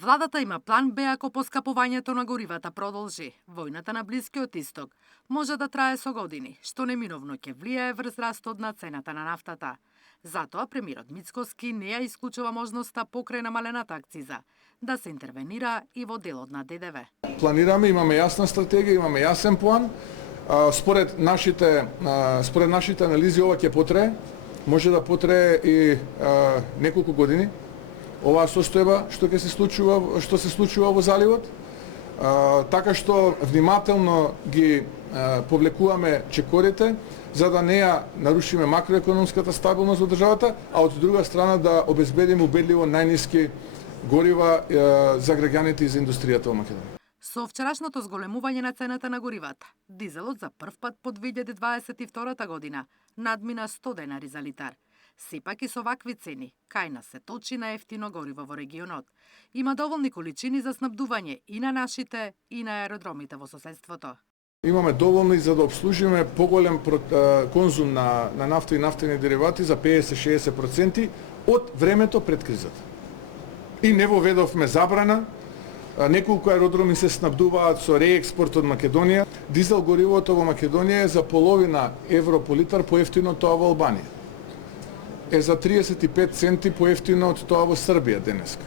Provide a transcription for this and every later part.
Владата има план Б ако поскапувањето на горивата продолжи. Војната на Блискиот Исток може да трае со години, што неминовно ќе влијае врз растот на цената на нафтата. Затоа премиерот Мицкоски не ја исклучува можноста покрај намалената акциза да се интервенира и во делот на ДДВ. Планираме, имаме јасна стратегија, имаме јасен план. Според нашите анализи ова ќе потрае, може да потрае и неколку години. Оваа состојба што се случува во заливот, така што внимателно ги повлекуваме чекорите за да не ја нарушиме макроекономската стабилност во државата, а од друга страна да обезбедиме убедливо најниски горива за граѓаните и за индустријата во Македонија. Со вчерашното зголемување на цената на горивата, дизелот за прв пат под 2022 година надмина 100 денари за литар. Сепак и со вакви цени, кај нас се точи на ефтино гориво во регионот. Има доволни количини за снабдување и на нашите, и на аеродромите во соседството. Имаме доволни за да обслужиме поголем конзум на нафта и нафтени деривати за 50-60% од времето пред кризата. И не воведовме забрана. Неколку аеродроми се снабдуваат со реекспорт од Македонија. Дизел горивото во Македонија е за половина евро по литар поевтино од тоа во Албанија. Е за 35 центи поевтино од тоа во Србија денеска.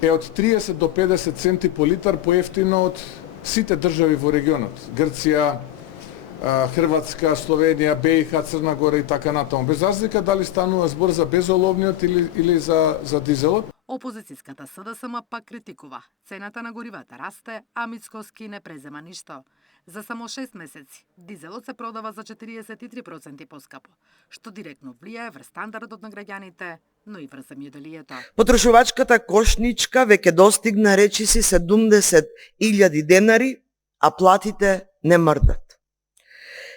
Е од 30 до 50 центи по литар поевтино од сите држави во регионот. Грција, Хрватска, Словенија, БиХ, Црна Гора и така натаму. Без разлика дали станува збор за безоловниот или за дизелот. Опозицијската СДСМ пак критикува. Цената на горивата расте, а Мицкоски не презема ништо. За само 6 месеци дизелот се продава за 43% поскапо, што директно влијае врз стандардот на граѓаните, но и врз земјоделието. Потрошувачката кошничка веќе достигна речиси 70.000 денари, а платите не мрдат.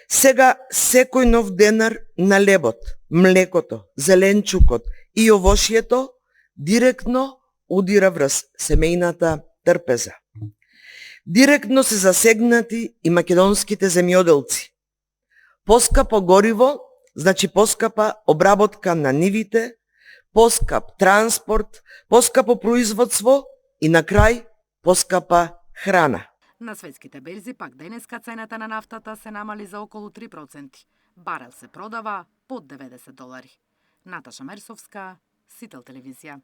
Сега секој нов денар на лебот, млекото, зеленчукот и овошјето директно удира врз семејната трпеза. Директно се засегнати и македонските земјоделци. Поскапо гориво, значи поскапа обработка на нивите, поскап транспорт, поскапо производство и на крај поскапа храна. На светските берзи пак денеска цената на нафтата се намали за околу 3%. Барел се продава под $90. Наташа Мерсовска, Сител телевизија.